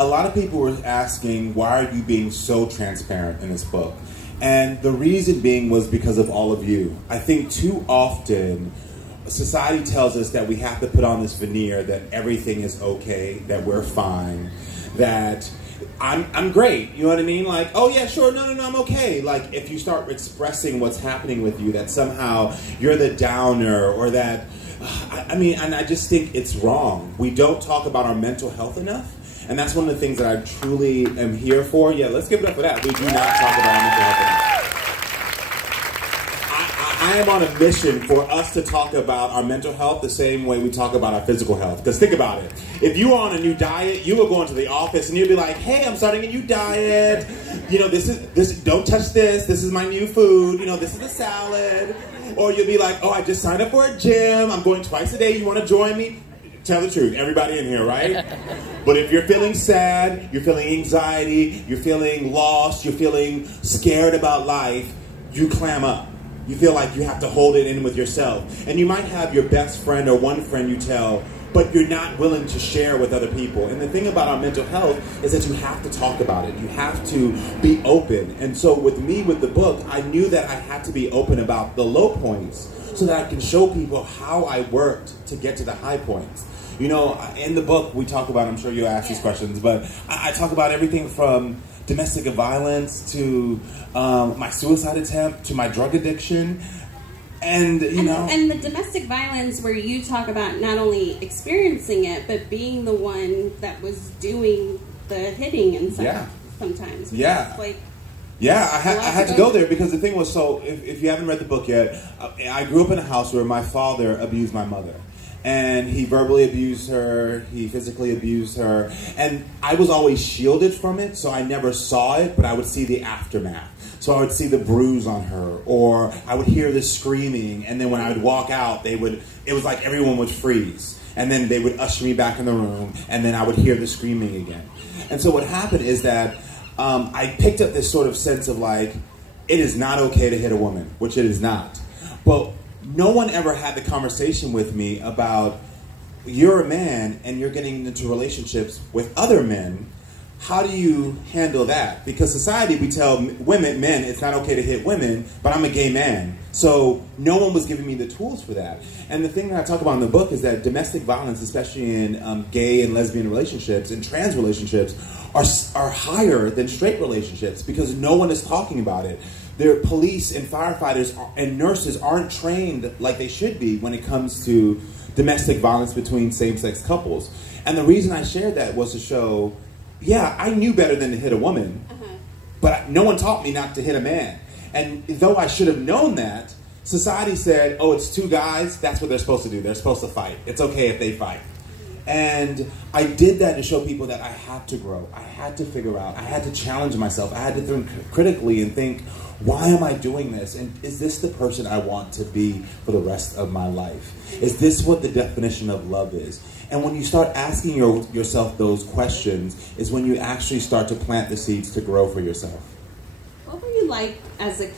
A lot of people were asking, why are you being so transparent in this book? And the reason being was because of all of you. I think too often, society tells us that we have to put on this veneer that everything is okay, that we're fine, that I'm great, you know what I mean? Like, oh yeah, sure, no, I'm okay. Like, if you start expressing what's happening with you, that somehow you're the downer, or that, I mean, and I just think it's wrong. We don't talk about our mental health enough. And that's one of the things that I truly am here for. Yeah, let's give it up for that. We do not talk about our mental health. I am on a mission for us to talk about our mental health the same way we talk about our physical health. Because think about it. If you are on a new diet, you will go into the office and you'll be like, hey, I'm starting a new diet. You know, don't touch this. This is my new food. You know, this is a salad. Or you'll be like, oh, I just signed up for a gym. I'm going twice a day. You want to join me? Tell the truth, everybody in here, right? But if you're feeling sad, you're feeling anxiety, you're feeling lost, you're feeling scared about life, you clam up. You feel like you have to hold it in with yourself. And you might have your best friend or one friend you tell, but you're not willing to share with other people. And the thing about our mental health is that you have to talk about it. You have to be open. And so with me, with the book, I knew that I had to be open about the low points so that I can show people how I worked to get to the high points. You know, in the book, we talk about, I'm sure you'll ask these questions, but I talk about everything from domestic violence to my suicide attempt to my drug addiction. And, you know. And the domestic violence where you talk about not only experiencing it, but being the one that was doing the hitting and stuff sometimes. Yeah. Like, yeah, I had to go there because the thing was, so if you haven't read the book yet, I grew up in a house where my father abused my mother. And he verbally abused her, he physically abused her, and I was always shielded from it, so I never saw it, but I would see the aftermath. So I would see the bruise on her, or I would hear the screaming, and then when I would walk out, it was like everyone would freeze. And then they would usher me back in the room, and then I would hear the screaming again. And so what happened is that I picked up this sort of sense of like, it is not okay to hit a woman, which it is not. But no one ever had the conversation with me about, you're a man and you're getting into relationships with other men. How do you handle that? Because society, we tell men, it's not okay to hit women, but I'm a gay man. So no one was giving me the tools for that. And the thing that I talk about in the book is that domestic violence, especially in gay and lesbian relationships and trans relationships, are higher than straight relationships because no one is talking about it. Their police and firefighters and nurses aren't trained like they should be when it comes to domestic violence between same-sex couples. And the reason I shared that was to show, yeah, I knew better than to hit a woman, but no one taught me not to hit a man. And though I should have known that, society said, oh, it's two guys, that's what they're supposed to do. They're supposed to fight. It's okay if they fight. And I did that to show people that I had to grow. I had to figure out. I had to challenge myself. I had to think critically and think, why am I doing this? And is this the person I want to be for the rest of my life? Is this what the definition of love is? And when you start asking yourself those questions is when you actually start to plant the seeds to grow for yourself. What were you like as a